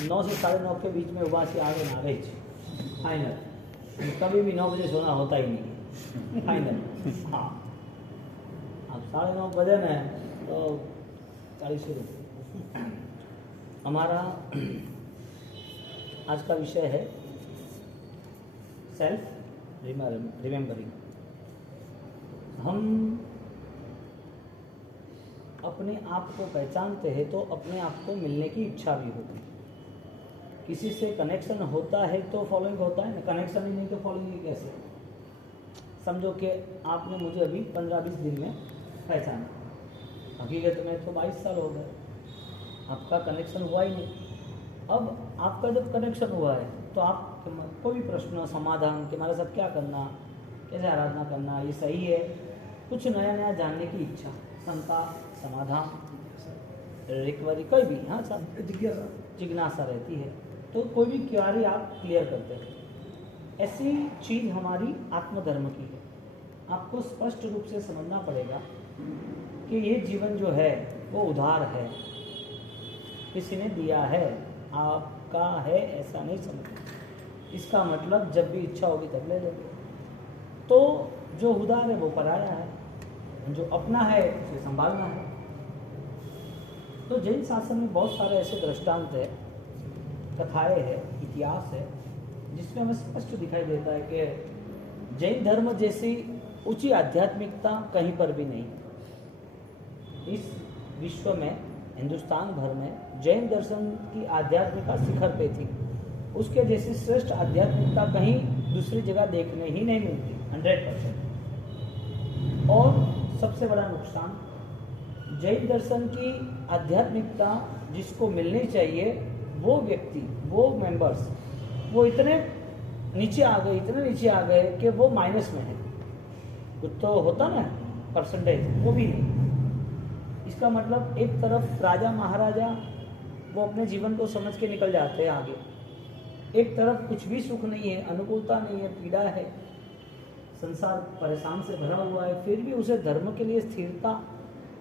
9 से 9:30 के बीच में उबासी आगे ना रही फाइनल। कभी भी 9 बजे सोना होता ही नहीं फाइनल। हाँ, अब 9:30 बजे ना तो 40 रुपये। हमारा आज का विषय है सेल्फ रिमेम्बरिंग। हम अपने आप को पहचानते हैं तो अपने आप को मिलने की इच्छा भी होती है। किसी से कनेक्शन होता है तो फॉलोइंग होता है ना, कनेक्शन ही नहीं तो फॉलोइंग कैसे? समझो कि आपने मुझे अभी 15-20 दिन में पहचाना, हकीकत में तो 22 साल हो गए, आपका कनेक्शन हुआ ही नहीं। अब आपका जब कनेक्शन हुआ है तो आप कोई भी प्रश्न समाधान कि हमारे साथ क्या करना, कैसे आराधना करना, ये सही है, कुछ नया नया जानने की इच्छा, शंका, समाधान, रिकवरी, कोई भी, हाँ सब जिज्ञासा रहती है। तो कोई भी क्वेरी आप क्लियर करते हैं। ऐसी चीज़ हमारी आत्मधर्म की है। आपको स्पष्ट रूप से समझना पड़ेगा कि ये जीवन जो है वो उधार है, किसी ने दिया है, आपका है ऐसा नहीं समझना। इसका मतलब जब भी इच्छा होगी तब ले लेंगे। तो जो उधार है वो पराया है, जो अपना है उसे संभालना है। तो जैन शास्त्र में बहुत सारे ऐसे दृष्टांत है, कथाएं है, इतिहास है, जिसमें हमें स्पष्ट दिखाई देता है कि जैन धर्म जैसी ऊंची आध्यात्मिकता कहीं पर भी नहीं। इस विश्व में, हिंदुस्तान भर में जैन दर्शन की आध्यात्मिकता शिखर पे थी। उसके जैसी श्रेष्ठ आध्यात्मिकता कहीं दूसरी जगह देखने ही नहीं मिलती 100%। और सबसे बड़ा नुकसान, जैन दर्शन की आध्यात्मिकता जिसको मिलनी चाहिए, वो व्यक्ति, वो मेंबर्स, वो इतने नीचे आ गए कि वो माइनस में है। कुछ तो होता ना परसेंटेज, वो भी नहीं। इसका मतलब एक तरफ राजा महाराजा वो अपने जीवन को समझ के निकल जाते हैं आगे, एक तरफ कुछ भी सुख नहीं है, अनुकूलता नहीं है, पीड़ा है, संसार परेशान से भरा हुआ है, फिर भी उसे धर्म के लिए स्थिरता,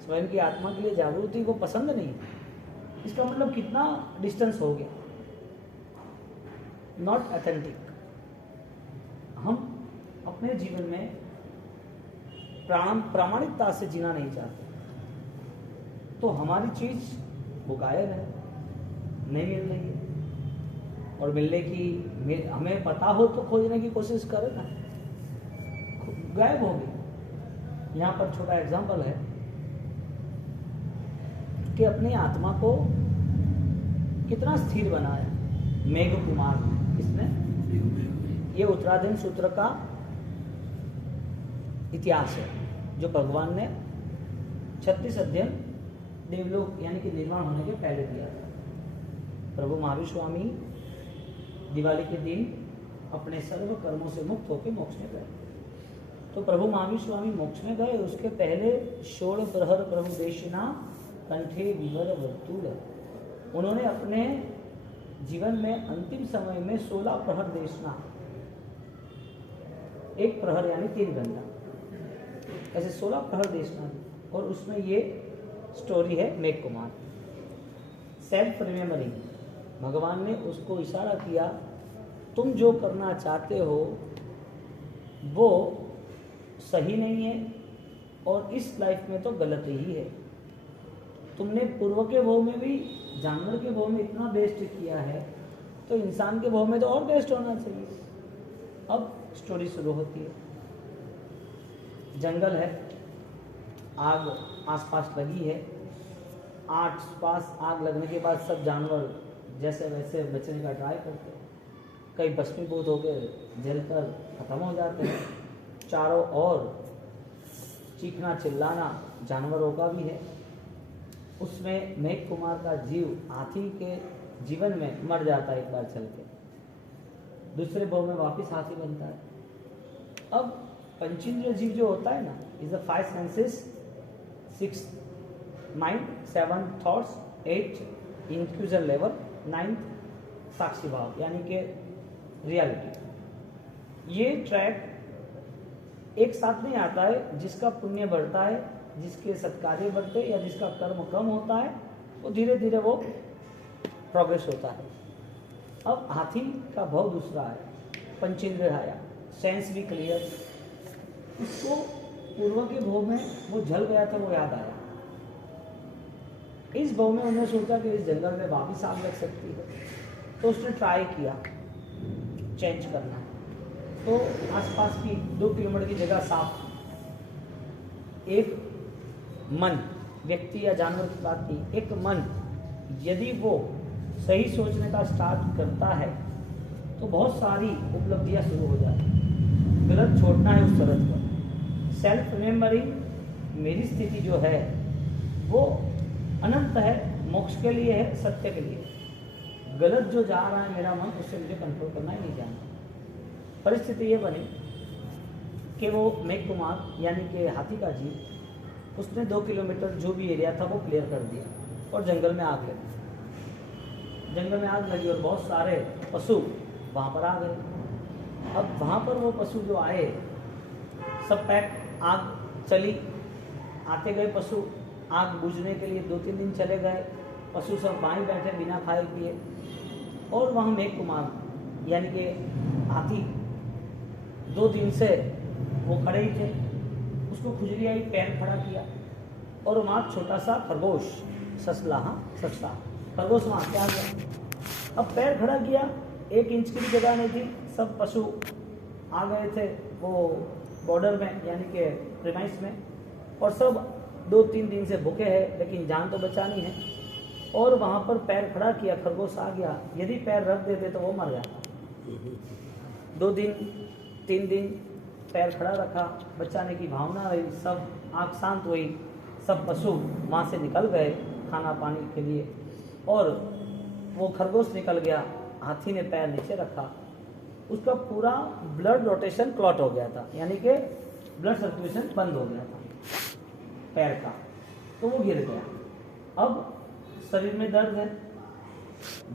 स्वयं की आत्मा के लिए जागृति को पसंद नहीं। इसका मतलब कितना डिस्टेंस हो गया, नॉट ऑथेंटिक। हम अपने जीवन में प्रामाणिकता से जीना नहीं चाहते, तो हमारी चीज वो गायब है, नहीं मिल रही है। और मिलने की हमें पता हो तो खोजने की कोशिश करें ना, गायब हो गई। यहाँ पर छोटा एग्जाम्पल है कि अपनी आत्मा को कितना स्थिर बनाया मेघ कुमार ने। इसमें ये उत्तराधीन सूत्र का इतिहास है, जो भगवान ने 36 अध्ययन देवलोक यानी कि निर्माण होने के पहले दिया था। प्रभु महावीर स्वामी दिवाली के दिन अपने सर्व कर्मों से मुक्त होकर मोक्ष में गए। तो प्रभु महावीर स्वामी मोक्ष में गए, उसके पहले 16 प्रहर प्रभु देशिना कंठे विवर वर्तुल, उन्होंने अपने जीवन में अंतिम समय में 16 प्रहर देशना, एक प्रहर यानी 3 घंटा, ऐसे 16 प्रहर देशना। और उसमें ये स्टोरी है मेघ कुमार, सेल्फ रिमेम्बरिंग। भगवान ने उसको इशारा किया, तुम जो करना चाहते हो वो सही नहीं है, और इस लाइफ में तो गलत ही है। तुमने पूर्व के भव में भी, जानवर के भव में इतना बेस्ट किया है, तो इंसान के भव में तो और बेस्ट होना चाहिए। अब स्टोरी शुरू होती है। जंगल है, आग आसपास लगी है, आसपास आग लगने के बाद सब जानवर जैसे वैसे बचने का ट्राई करते हैं, कई भस्मीभूत होकर जलकर खत्म हो जाते हैं। चारों ओर चीखना चिल्लाना जानवरों का भी है। उसमें मेघ कुमार का जीव हाथी के जीवन में मर जाता है, एक बार चल के दूसरे भाव में वापस हाथी बनता है। अब पंचेंद्रिय जीव जो होता है ना, is the 5 senses, 6 mind, 7 thoughts, 8 inclusion level, 9 साक्षी भाव यानी कि रियलिटी। ये ट्रैक एक साथ नहीं आता है। जिसका पुण्य बढ़ता है, जिसके सत्कार्य बढ़ते या जिसका कर्म कम होता है, वो धीरे धीरे वो प्रोग्रेस होता है। अब हाथी का भाव दूसरा है, पंचेंद्रिय आया, सेंस भी क्लियर। उसको पूर्व के भाव में वो जल गया था, वो याद आया। इस भाव में उन्होंने सोचा कि इस जंगल में वापिस आग लग सकती है, तो उसने ट्राई किया चेंज करना। तो आसपास की 2 किलोमीटर की जगह साफ, एक मन, व्यक्ति या जानवर की बात नहीं, एक मन यदि वो सही सोचने का स्टार्ट करता है तो बहुत सारी उपलब्धियां शुरू हो जाती हैं। गलत छोड़ना है उस तरफ पर। सेल्फ रिमेम्बरिंग, मेरी स्थिति जो है वो अनंत है, मोक्ष के लिए है, सत्य के लिए। गलत जो जा रहा है मेरा मन, उससे मुझे कंट्रोल करना ही नहीं जानता। परिस्थिति ये बनी कि वो मेघ कुमार यानी कि हाथी का जीव, उसने 2 किलोमीटर जो भी एरिया था वो क्लियर कर दिया और जंगल में आग लगी। जंगल में आग लगी और बहुत सारे पशु वहाँ पर आ गए। अब वहाँ पर वो पशु जो आए सब पैक, आग चली, आते गए पशु, आग बुझने के लिए 2-3 दिन चले गए। पशु सब वहीं बैठे बिना खाए पिए, और वहाँ मेघ कुमार यानी कि हाथी 2 दिन से वो खड़े ही थे। उसको खुजली आई, पैर खड़ा किया, और वहाँ छोटा सा खरगोश, ससला, हाँ सस्ता खरगोश वहाँ क्या गया। अब पैर खड़ा किया, 1 इंच की भी जगह नहीं थी, सब पशु आ गए थे वो बॉर्डर में यानी कि प्रीमाइस में, और सब 2-3 दिन से भूखे हैं, लेकिन जान तो बचानी है। और वहाँ पर पैर खड़ा किया, खरगोश आ गया। यदि पैर रख देते तो वो मर जाता। 2 दिन 3 दिन पैर खड़ा रखा, बचाने की भावना रही, सब आँख शांत हुई, सब पशु वहाँ से निकल गए खाना पानी के लिए, और वो खरगोश निकल गया। हाथी ने पैर नीचे रखा, उसका पूरा ब्लड रोटेशन क्लॉट हो गया था, यानी कि ब्लड सर्कुलेशन बंद हो गया था पैर का, तो वो गिर गया। अब शरीर में दर्द है,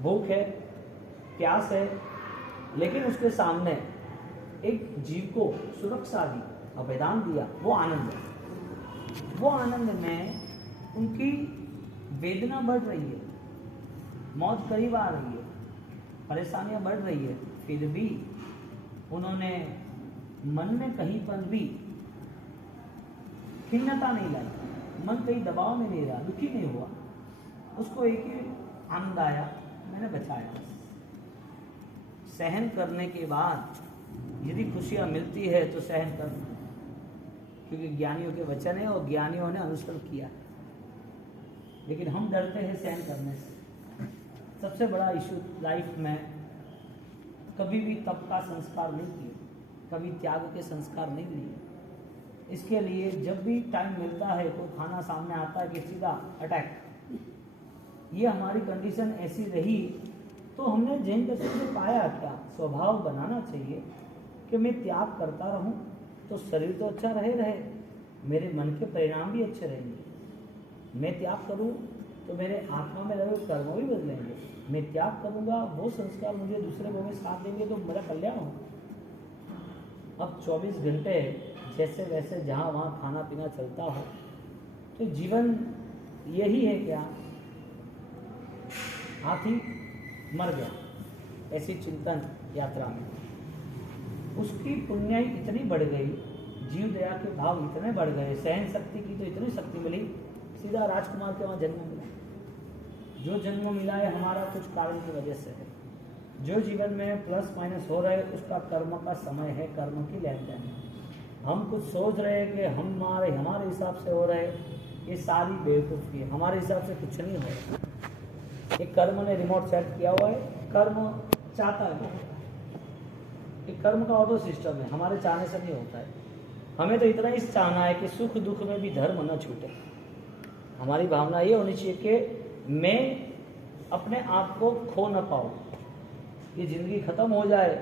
भूख है, प्यास है, लेकिन उसके सामने एक जीव को सुरक्षा दी, अभयदान दिया, वो आनंद है। वो आनंद में उनकी वेदना बढ़ रही है, मौत करीब आ रही है, परेशानियां बढ़ रही है, फिर भी उन्होंने मन में कहीं पर भी खिन्नता नहीं लाई, मन कहीं दबाव में नहीं रहा, दुखी नहीं हुआ। उसको एक ही आनंद आया, मैंने बचाया। सहन करने के बाद यदि खुशियां मिलती है तो सहन करना, क्योंकि ज्ञानियों के वचन है और ज्ञानियों ने अनुसरण किया है। लेकिन हम डरते हैं सहन करने से। सबसे बड़ा इशू लाइफ में, कभी भी तप का संस्कार नहीं किए, कभी त्याग के संस्कार नहीं लिए। इसके लिए जब भी टाइम मिलता है तो खाना सामने आता है कि सीधा अटैक। ये हमारी कंडीशन ऐसी रही, तो हमने जैन दर्शन में पाया क्या, स्वभाव बनाना चाहिए कि मैं त्याग करता रहूं तो शरीर तो अच्छा रहे, मेरे मन के परिणाम भी अच्छे रहेंगे। मैं त्याग करूं तो मेरे आत्मा में लगे कर्म भी बदलेंगे। मैं त्याग करूंगा, वो संस्कार मुझे दूसरे को में साथ देंगे तो मेरा कल्याण हो। अब 24 घंटे जैसे वैसे जहाँ वहाँ खाना पीना चलता हो तो जीवन यही है क्या? हाथी मर गया ऐसी चिंतन यात्रा में, उसकी पुण्याई इतनी बढ़ गई, जीव दया के भाव इतने बढ़ गए, सहन शक्ति की तो इतनी शक्ति मिली, सीधा राजकुमार के वहाँ जन्म मिला। जो जन्म मिला है हमारा कुछ कारण की वजह से है। जो जीवन में प्लस माइनस हो रहा है उसका कर्म का समय है, कर्म की लेन देन है। हम कुछ सोच रहे हैं कि हमारे हिसाब से हो रहे, ये सारी बेवकूफ़ी है। हमारे हिसाब से कुछ नहीं हो रहा। एक कर्म ने रिमोट सेट किया हुआ है, कर्म चाहता है, एक कर्म का ऑटो सिस्टम है, हमारे चाहने से नहीं होता है। हमें तो इतना ही चाहना है कि सुख दुख में भी धर्म न छूटे। हमारी भावना ये होनी चाहिए कि मैं अपने आप को खो न पाऊँ, ये जिंदगी खत्म हो जाए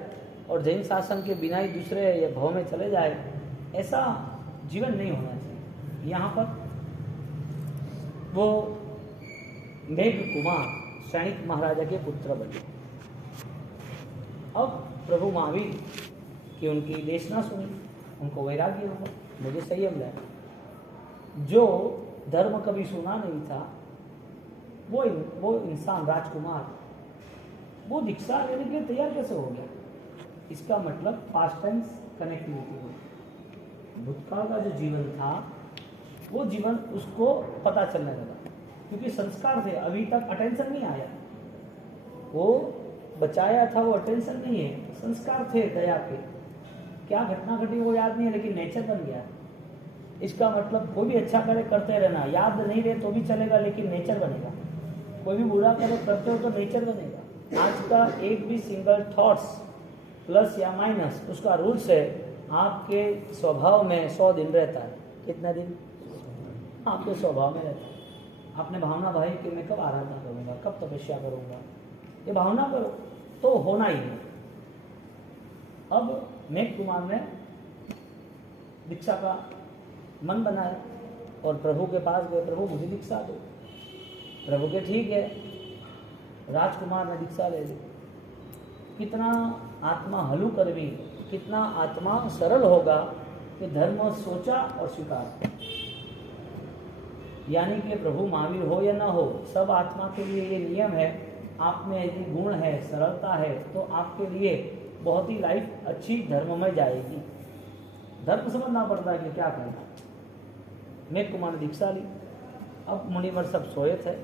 और जैन शासन के बिना ही दूसरे या भाव में चले जाए, ऐसा जीवन नहीं होना चाहिए। यहाँ पर वो मेघ कुमार सैनिक महाराजा के पुत्र बने। अब प्रभु महावीर की उनकी देशना सुनी, उनको वैराग्य हुआ, मुझे संयम लगा। जो धर्म कभी सुना नहीं था वो इंसान राजकुमार वो दीक्षा लेने के लिए तैयार कैसे हो गया? इसका मतलब पास्ट टेंस कनेक्टिविटी हो। भूतकाल का जो जीवन था वो जीवन उसको पता चलने लगा, क्योंकि संस्कार थे, अभी तक अटेंशन नहीं आया। वो बचाया था, वो अटेंशन नहीं है, संस्कार थे दया के। क्या घटना घटी वो याद नहीं है, लेकिन नेचर बन गया। इसका मतलब कोई भी अच्छा करे करते रहना, याद नहीं रहे तो भी चलेगा, लेकिन नेचर बनेगा। कोई भी बुरा करे करते हो तो नेचर बनेगा। आज का एक भी सिंगल थॉट्स प्लस या माइनस उसका रूल्स है, आपके स्वभाव में 100 दिन रहता है। कितना दिन? आपके स्वभाव में रहता है। आपने भावना भाई कि मैं कब आराधना करूँगा, कब तपस्या करूँगा, ये भावना करो तो होना ही है। अब मेघ कुमार ने दीक्षा का मन बनाया और प्रभु के पास गए, प्रभु मुझे दीक्षा दो। प्रभु के ठीक है, राजकुमार ने दीक्षा ले ली। कितना आत्मा हलू करवी, कितना आत्मा सरल होगा कि धर्म सोचा और स्वीकार। यानी कि प्रभु महावीर हो या ना हो, सब आत्मा के लिए ये नियम है। आप में यदि गुण है, सरलता है, तो आपके लिए बहुत ही लाइफ अच्छी धर्ममय जाएगी। धर्म समझना पड़ता है कि क्या करना। मेघ कुमार ने दीक्षा ली। अब मुनिवर सब सोए थे।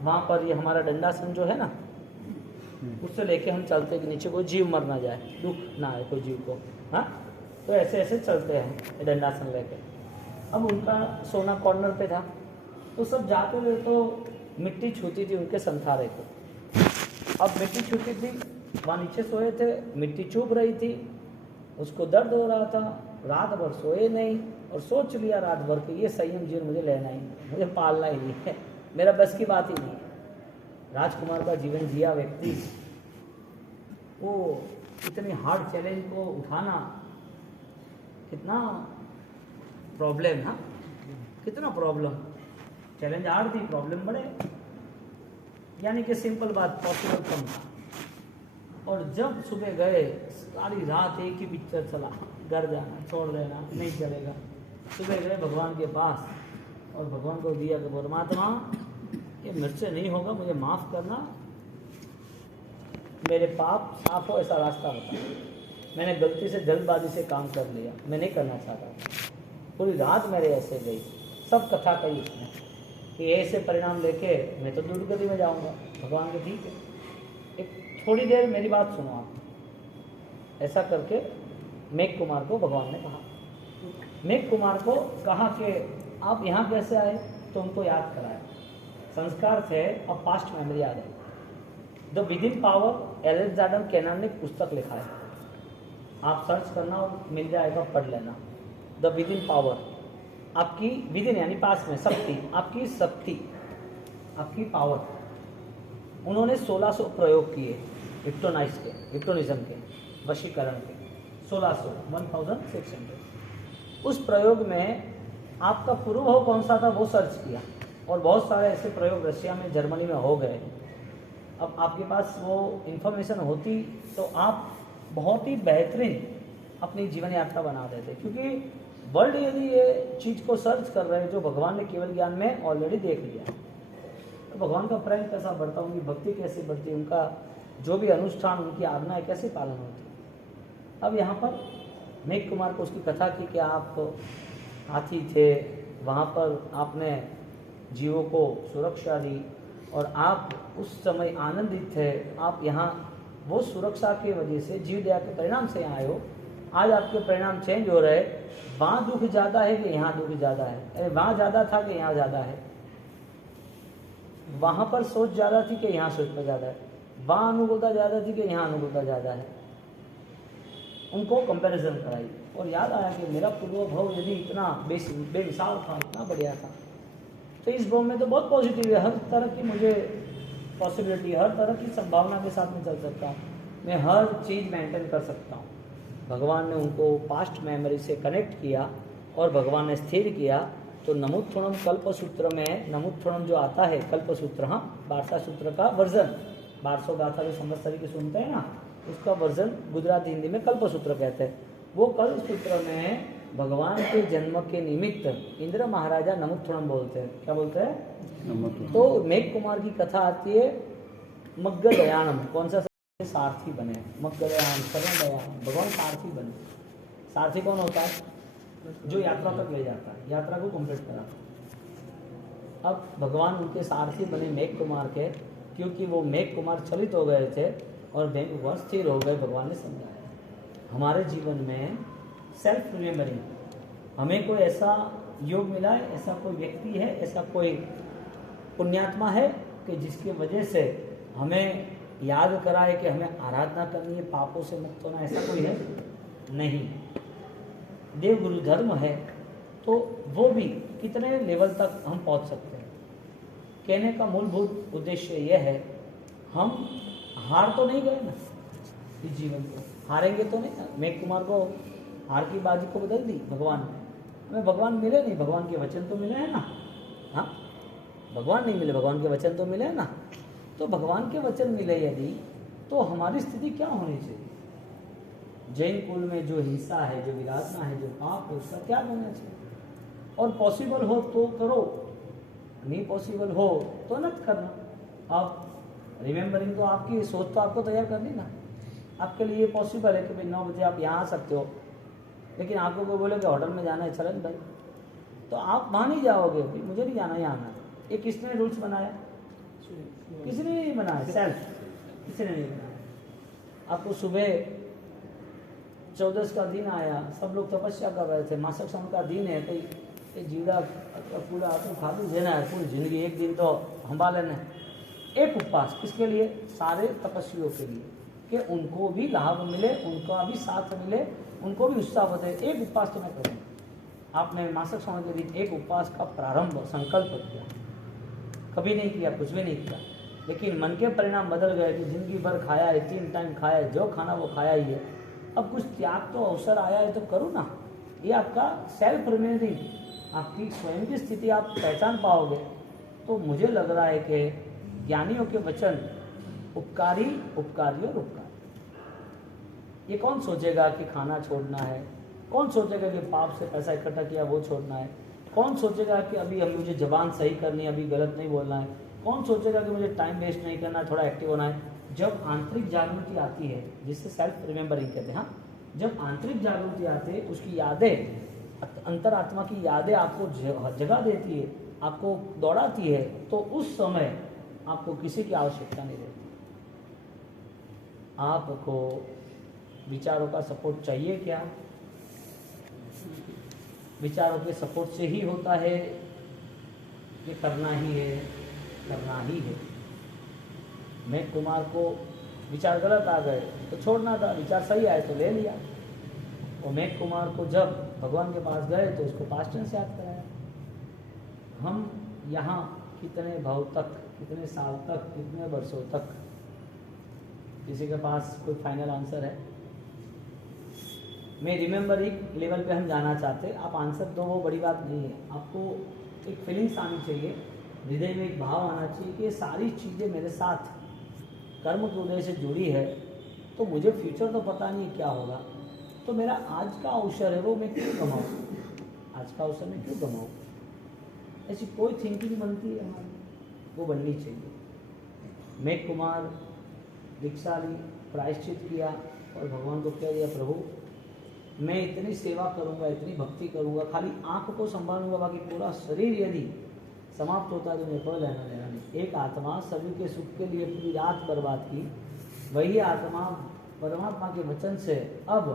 वहाँ पर ये हमारा दंडासन जो है ना, उससे लेके हम चलते कि नीचे कोई जीव मर ना जाए, दुख ना आए कोई जीव को। हाँ, तो ऐसे ऐसे चलते हैं दंडासन लेके। अब उनका सोना कॉर्नर पे था, तो सब जाते हुए तो मिट्टी छूती थी उनके संथारे को। अब मिट्टी छूती थी, वहाँ नीचे सोए थे, मिट्टी चुभ रही थी, उसको दर्द हो रहा था। रात भर सोए नहीं और सोच लिया रात भर कि ये संयम जीवन मुझे लेना ही, मुझे पालना ही नहीं है, मेरा बस की बात ही नहीं है। राजकुमार का जीवन जिया व्यक्ति, वो इतनी हार्ड चैलेंज को उठाना कितना प्रॉब्लम है, कितना प्रॉब्लम। चैलेंज हार्ड थी, प्रॉब्लम बड़े। यानी कि सिंपल बात, पॉसिबल कम था। और जब सुबह गए, सारी रात एक ही पिक्चर चला, घर जाना, छोड़ देना, नहीं चलेगा। सुबह गए भगवान के पास और भगवान को दिया कि परमात्मा ये मुझसे नहीं होगा, मुझे माफ़ करना, मेरे पाप साफ हो ऐसा रास्ता बता। मैंने गलती से जल्दबाजी से काम कर लिया, मैं नहीं करना चाहता। पूरी रात मेरे ऐसे गई, सब कथा कही उसने कि ऐसे परिणाम लेके मैं तो दुर्गति में जाऊंगा। भगवान के ठीक है, एक थोड़ी देर मेरी बात सुनो आप। ऐसा करके मेघ कुमार को भगवान ने कहा। मेघ कुमार को कहा कि आप यहाँ कैसे आए, तो उनको याद कराया। संस्कार थे और पास्ट मेमोरी याद है। The within power, Alexander Cannon ने पुस्तक लिखा है, आप सर्च करना और मिल जाएगा, पढ़ लेना। द विदिन पावर, आपकी विदिन यानी पास में, शक्ति, आपकी शक्ति, आपकी पावर। उन्होंने 1600 प्रयोग किए विक्टोनिज्म के, वशीकरण के। 1600 उस प्रयोग में आपका पूर्वभाव कौन सा था वो सर्च किया, और बहुत सारे ऐसे प्रयोग रशिया में, जर्मनी में हो गए। अब आपके पास वो इन्फॉर्मेशन होती तो आप बहुत ही बेहतरीन अपनी जीवन यात्रा बना देते, क्योंकि वर्ल्ड यदि ये चीज़ को सर्च कर रहे हैं जो भगवान ने केवल ज्ञान में ऑलरेडी देख लिया, तो भगवान का प्रेम कैसा बढ़ता, उनकी भक्ति कैसे बढ़ती, उनका जो भी अनुष्ठान, उनकी आज्ञाएं कैसे पालन होती। अब यहाँ पर मेघ कुमार को उसकी कथा की कि आप हाथी थे, वहाँ पर आपने जीवों को सुरक्षा दी और आप उस समय आनंदित थे। आप यहाँ वो सुरक्षा की वजह से, जीव दया के परिणाम से यहाँ आए हो। आज आपके परिणाम चेंज हो रहे, वहाँ दुख ज़्यादा है कि यहाँ दुख ज़्यादा है, अरे वहाँ ज़्यादा था कि यहाँ ज़्यादा है, वहाँ पर सोच ज़्यादा थी कि यहाँ सोच पर ज़्यादा है, वहाँ अनुकूलता ज़्यादा थी कि यहाँ अनुकूलता ज़्यादा है। उनको कंपैरिजन कराई और याद आया कि मेरा पूर्वभाव यदि इतना बेमिसाल था, इतना बढ़िया था, तो इस भाव में तो बहुत पॉजिटिव है। हर तरह की मुझे पॉसिबिलिटी, हर तरह की संभावना के साथ में चल सकता हूँ, मैं हर चीज़ मेंटेन कर सकता हूँ। भगवान ने उनको पास्ट मेमोरी से कनेक्ट किया और भगवान ने स्थिर किया। तो नमुत्थुणम कल्पसूत्र में, नमुत्थुणम जो आता है कल्पसूत्र, हाँ, वार्षा सूत्र का वर्जन, 1200 गाथा जो संवत्सरी की सुनते हैं ना, उसका वर्जन गुजराती हिंदी में कल्पसूत्र कहते हैं। वो कल्पसूत्र में भगवान के जन्म के निमित्त इंद्र महाराजा नमुत्थुणम बोलते हैं। क्या बोलते हैं? तो मेघ कुमार की कथा आती है मग्ग दयानम, कौन सा सारथी बने, मग्ग दयानम शरण दयानम, भगवान सारथी बने। सारथी कौन होता है? जो यात्रा तक ले जाता है, यात्रा को कंप्लीट कराता है। अब भगवान उनके सारथी बने मेघ कुमार के, क्योंकि वो मेघ कुमार चलित हो गए थे और भगवान स्थिर हो गए। भगवान ने समझाया हमारे जीवन में सेल्फ रिमेम्बरिंग, हमें कोई ऐसा योग मिला है, ऐसा कोई व्यक्ति है, ऐसा कोई पुण्यात्मा है कि जिसकी वजह से हमें याद कराए कि हमें आराधना करनी है, पापों से मुक्त होना, ऐसा कोई है नहीं। देव गुरु धर्म है तो वो भी कितने लेवल तक हम पहुंच सकते हैं। कहने का मूलभूत उद्देश्य यह है, हम हार तो नहीं गए ना इस जीवन को, हारेंगे तो नहीं ना। मेघ कुमार को हार की बाजी को बदल दी भगवान ने, हमें भगवान मिले नहीं, भगवान के वचन तो मिले हैं ना। हाँ, भगवान नहीं मिले, भगवान के वचन तो मिले हैं ना। तो भगवान के वचन मिले यदि, तो हमारी स्थिति क्या होनी चाहिए? जैन कुल में जो हिंसा है, जो विरासना है, जो पाप है, उसका त्याग होना चाहिए। और पॉसिबल हो तो करो, नहीं पॉसिबल हो तो मत करना। आप रिमेम्बरिंग तो आपकी सोच तो आपको तैयार करनी ना। आपके लिए पॉसिबल है कि भाई 9 बजे आप यहाँ आ सकते हो, लेकिन आपको कोई बोले कि होटल में जाना है, चलन भाई, तो आप वहाँ नहीं जाओगे, भाई मुझे नहीं जाना, यहाँ आना। ये किसने रूल्स बनाया? किसी ने नहीं बनाया, सेल्फ, किसी ने नहीं बनाया। आपको सुबह 14 का दिन आया, सब लोग तपस्या कर रहे थे, मासिक सम का दिन है, कोई जीवड़ा पूरा तो खादू देना है, पूरी जिंदगी एक दिन तो हंबा लेना है। एक उपवास किसके लिए? सारे तपस्वियों के लिए, कि उनको भी लाभ मिले, उनका भी साथ मिले, उनको भी उत्साह बढ़े। एक उपवास तो मैं करूँगा। आपने मासिक समय के दिन एक उपवास का प्रारंभ संकल्प किया, कभी नहीं किया, कुछ भी नहीं किया, लेकिन मन के परिणाम बदल गए कि जिंदगी भर खाया है, 3 टाइम खाया है, जो खाना वो खाया ही है। अब कुछ त्याग तो अवसर आया है तो करो ना। ये आपका सेल्फ रिमेम्बरिंग, आपकी स्वयं की स्थिति आप पहचान पाओगे। तो मुझे लग रहा है कि ज्ञानियों के वचन उपकारी, उपकारी और उपकारी। ये कौन सोचेगा कि खाना छोड़ना है? कौन सोचेगा कि पाप से पैसा इकट्ठा किया वो छोड़ना है? कौन सोचेगा कि अभी हम मुझे जबान सही करनी है, अभी गलत नहीं बोलना है? कौन सोचेगा कि मुझे टाइम वेस्ट नहीं करना, थोड़ा एक्टिव होना है? जब आंतरिक जागृति आती है, जिससे सेल्फ रिमेम्बरिंग कहते हैं, हाँ, जब आंतरिक जागृति आती है, उसकी यादें, अंतरात्मा की यादें आपको जगा देती है, आपको दौड़ाती है, तो उस समय आपको किसी की आवश्यकता नहीं रहती। आपको विचारों का सपोर्ट चाहिए क्या? विचारों के सपोर्ट से ही होता है कि करना ही है, करना ही है। मेघ कुमार को विचार गलत आ गए तो छोड़ना था, विचार सही आए तो ले लिया। और मेघ कुमार को जब भगवान के पास गए तो उसको पास्ट टेंस याद कराया। हम यहाँ कितने भाव तक, कितने साल तक, कितने वर्षों तक? किसी के पास कोई फाइनल आंसर है? मैं रिमेम्बरिंग लेवल पे हम जाना चाहते हैं, आप आंसर दो, वो बड़ी बात नहीं है। आपको एक फीलिंग्स आनी चाहिए, हृदय में एक भाव आना चाहिए कि ये सारी चीज़ें मेरे साथ कर्म के उदय से जुड़ी है, तो मुझे फ्यूचर तो पता नहीं क्या होगा, तो मेरा आज का अवसर है वो मैं क्यों गंवाऊँ? आज का अवसर मैं क्यों गंवाऊँ? ऐसी कोई थिंकिंग बनती है हमारी, वो बननी चाहिए। मेघ कुमार दीक्षा ली, प्रायश्चित किया और भगवान को कह दिया, प्रभु मैं इतनी सेवा करूंगा, इतनी भक्ति करूंगा, खाली आंख को संभालूंगा, बाकी पूरा शरीर यदि समाप्त होता है तो मेरे को लेना देना नहीं। एक आत्मा सभी के सुख के लिए पूरी रात बर्बाद की, वही आत्मा परमात्मा के वचन से अब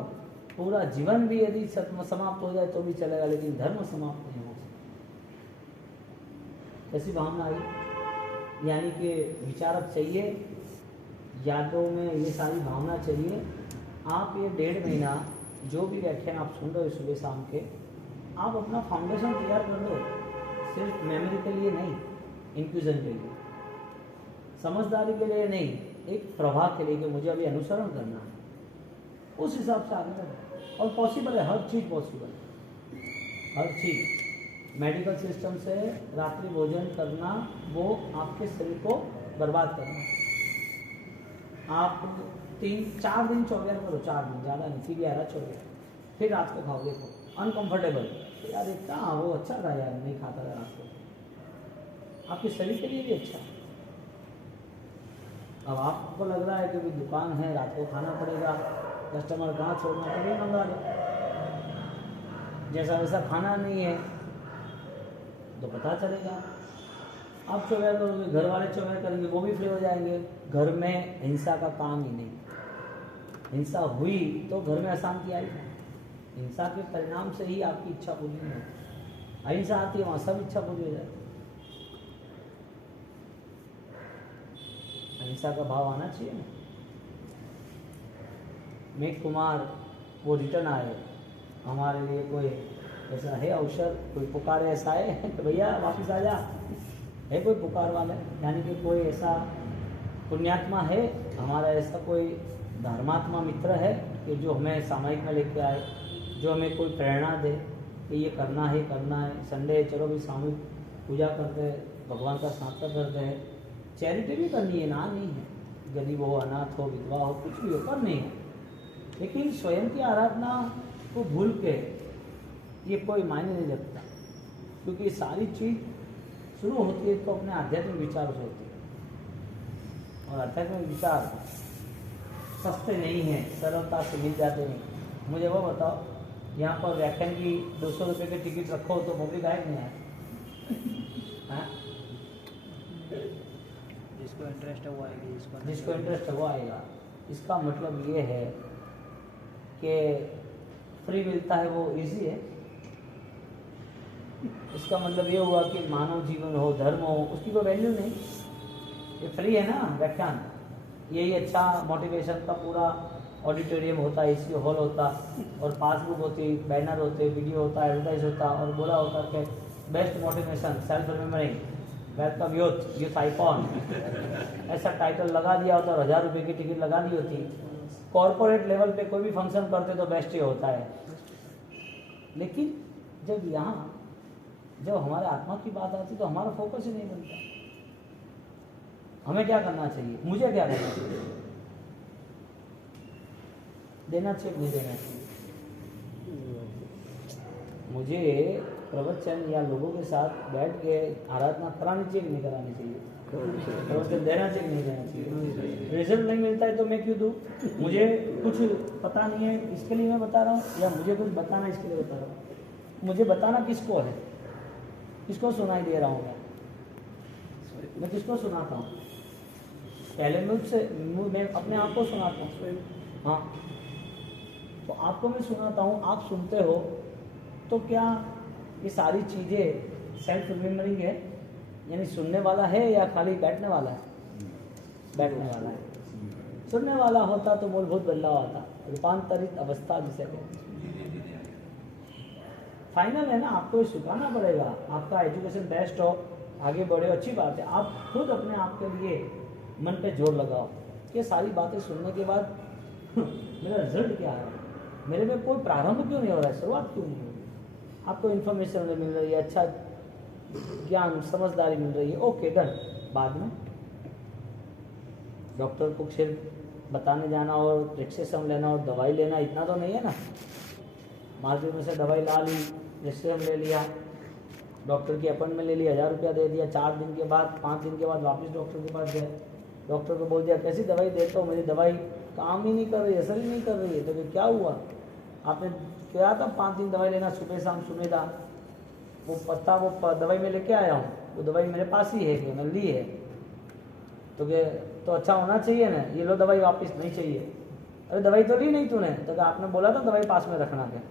पूरा जीवन भी यदि समाप्त हो जाए तो भी चलेगा, लेकिन धर्म समाप्त नहीं हो सकता। कैसी भावना आई? यानी कि विचारक चाहिए, यादों में ये सारी भावना चाहिए। आप ये 1.5 महीना जो भी व्याख्यान आप सुन रहे हो सुबह शाम के, आप अपना फाउंडेशन तैयार कर दो। सिर्फ मेमोरी के लिए नहीं, इन्फ्यूजन के लिए, समझदारी के लिए नहीं, एक प्रभाव के लिए कि मुझे अभी अनुसरण करना है, उस हिसाब से आगे बढ़े। और पॉसिबल है, हर चीज़ पॉसिबल है, हर चीज़। मेडिकल सिस्टम से रात्रि भोजन करना वो आपके शरीर को बर्बाद करना। आप 3-4 दिन चौबीस करो, 4 दिन ज़्यादा नहीं, फिर 11 चौबीस, फिर रात को खाओ, देखो अनकंफर्टेबल, यार इतना वो अच्छा था यार, नहीं खाता था रात को, आपके शरीर के लिए भी अच्छा। अब आपको लग रहा है कि भी दुकान है, रात को खाना पड़ेगा, कस्टमर कहाँ छोड़ना, कभी मंगा लो। जैसा वैसा खाना नहीं है तो पता चलेगा। आप चौबे करोगे, घर वाले चौबे करेंगे, वो भी फ्री हो जाएंगे। घर में हिंसा का काम ही नहीं। हिंसा हुई तो घर में अशांति आई। हिंसा के परिणाम से ही आपकी इच्छा पूरी नहीं होती। अहिंसा आती है, वहाँ सब इच्छा पूरी हो जाती है। अहिंसा का भाव आना चाहिए ना। मेघ कुमार वो रिटर्न आए, हमारे लिए कोई ऐसा है अवसर, कोई पुकारे ऐसा है तो भैया वापस आ जा, है कोई पुकार वाला, यानी कि कोई ऐसा पुण्यात्मा है हमारा, ऐसा कोई धर्मात्मा मित्र है कि जो हमें सामायिक में लेके आए, जो हमें कोई प्रेरणा दे कि ये करना है संडे चलो भी सामूहिक पूजा करते हैं, भगवान का सार्थक करते हैं। चैरिटी भी करनी है, ना नहीं है, गरीब हो, अनाथ हो, विधवा हो, कुछ भी हो, करनी है, लेकिन स्वयं की आराधना को भूल के ये कोई मायने नहीं रखता। क्योंकि सारी चीज़ शुरू होती है तो अपने आध्यात्मिक विचार से होती है, और आध्यात्मिक विचार सस्ते नहीं हैं, सरलता से मिल जाते नहीं। मुझे वो बताओ, यहाँ पर व्याख्यान की 200 रुपये की टिकट रखो तो पब्लिक आए नहीं आए? जिसको इंटरेस्ट है वो आएगी, जिसको इंटरेस्ट है वो आएगा। इसका मतलब ये है कि फ्री मिलता है वो इजी है। इसका मतलब ये हुआ कि मानव जीवन हो, धर्म हो, उसकी कोई वैल्यू नहीं। ये फ्री है ना व्याख्यान, यही अच्छा मोटिवेशन का पूरा ऑडिटोरियम होता, एसी हॉल होता, और पासबुक होती, बैनर होते, वीडियो होता, एडवर्टाइज होता, और बोला होता कि best motivation, self remembering, welcome youth icon, ऐसा टाइटल लगा दिया होता और 1000 रुपये की टिकट लगा दी होती। कॉरपोरेट लेवल पे कोई भी फंक्शन करते तो बेस्ट ही होता है। लेकिन जब यहाँ जब हमारे आत्मा की बात आती तो हमारा फोकस ही नहीं बनता। हमें क्या करना चाहिए, मुझे क्या करना चाहिए, देना चाहिए नहीं देना चाहिए। मुझे प्रवचन या लोगों के साथ बैठ के आराधना करानी चाहिए कि नहीं करानी चाहिए, प्रवचन देना चाहिए नहीं देना चाहिए। रिजल्ट नहीं मिलता है तो मैं क्यों दूँ? मुझे कुछ पता नहीं है इसके लिए मैं बता रहा हूँ, या मुझे कुछ बताना इसके लिए बता रहा हूँ। मुझे बताना किसको है, किसको सुनाई दे रहा हूँ मैं किसको सुनाता हूँ? पहले मैं अपने आप को सुनाता हूँ। हाँ, तो आपको मैं सुनाता हूँ, आप सुनते हो, तो क्या ये सारी चीज़ें सेल्फ रिमेम्बरिंग है? यानी सुनने वाला है या खाली बैठने वाला है? बैठने वाला है। सुनने वाला होता तो मूलभूत बदलाव आता, रूपांतरित अवस्था जिसे कहते हैं। फाइनल है ना, आपको स्वीकारना पड़ेगा। आपका एजुकेशन बेस्ट हो, आगे बढ़े, अच्छी बात है। आप खुद अपने आप के लिए मन पे जोर लगाओ कि सारी बातें सुनने के बाद मेरा रिजल्ट क्या है, मेरे में कोई प्रारंभ क्यों नहीं हो रहा है, शुरुआत क्यों नहीं हो रही? आपको इन्फॉर्मेशन मिल रही है, अच्छा ज्ञान, समझदारी मिल रही है, ओके डन। बाद में डॉक्टर को सिर्फ बताने जाना और प्रेस्क्रिप्शन लेना और दवाई लेना, इतना तो नहीं है ना। मार्केट में से दवाई ला ली, प्रेस्क्रिप्शन ले लिया, डॉक्टर की अपॉइंटमेंट ले ली, 1000 रुपया दे दिया, 4 दिन के बाद 5 दिन के बाद वापस डॉक्टर के पास गए, डॉक्टर को बोल दिया कैसी दवाई देता हूँ, मेरी दवाई काम ही नहीं कर रही, असर ही नहीं कर रही है। तो क्या हुआ? आपने क्या था 5 दिन दवाई लेना, सुबह शाम सुबह, वो पत्ता वो दवाई में लेके आया हूँ, वो दवाई मेरे पास ही है कि मैंने ली है, तो अच्छा होना चाहिए ना, ये लो दवाई वापस नहीं चाहिए। अरे दवाई तो ली नहीं तूने, तो आपने बोला था दवाई पास में रखना क्या?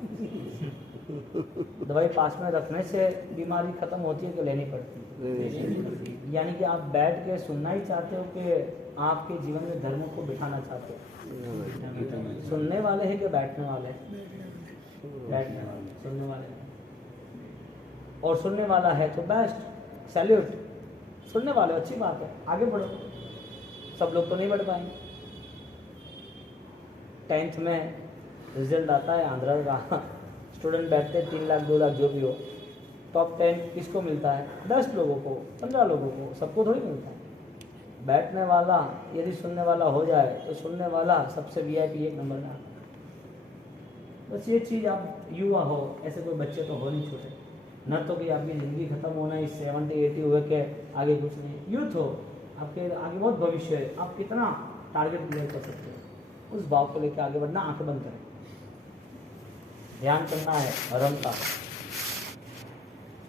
दवाई पास में रखने से बीमारी खत्म होती है कि लेनी पड़ती है? यानी कि आप बैठ के सुनना ही चाहते हो कि आपके जीवन में धर्म को बिठाना चाहते हो? सुनने वाले हैं कि बैठने वाले? बैठने वाले, सुनने वाले। और सुनने वाला है तो बेस्ट, सैल्यूट। सुनने वाले अच्छी बात है, आगे बढ़ो। सब लोग तो नहीं बढ़ पाएंगे। 10th में रिजल्ट आता है आंध्रा का, स्टूडेंट बैठते हैं 3 लाख 2 लाख जो भी हो, टॉप 10 किसको मिलता है? 10 लोगों को, 15 लोगों को, सबको थोड़ी मिलता है। बैठने वाला यदि सुनने वाला हो जाए तो सुनने वाला सबसे VIP 1 नंबर में आता है। बस ये चीज़, आप युवा हो, ऐसे कोई बच्चे तो हो नहीं छोटे, न तो कि आपकी ज़िंदगी खत्म होना, इस 70-80 हुए के आगे कुछ नहीं। यूथ हो, आपके आगे बहुत भविष्य है, आप कितना टारगेट क्लियर कर सकते हो, उस भाव को लेकर आगे बढ़ना। आंखें बंद करें, ध्यान करना है हरम का।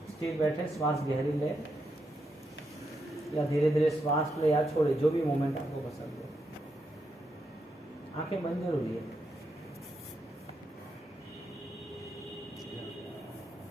स्थिर बैठे, श्वास गहरी ले या धीरे धीरे श्वास ले या छोड़े, जो भी मोमेंट आपको पसंद है। आंखें बंद जरूरी है।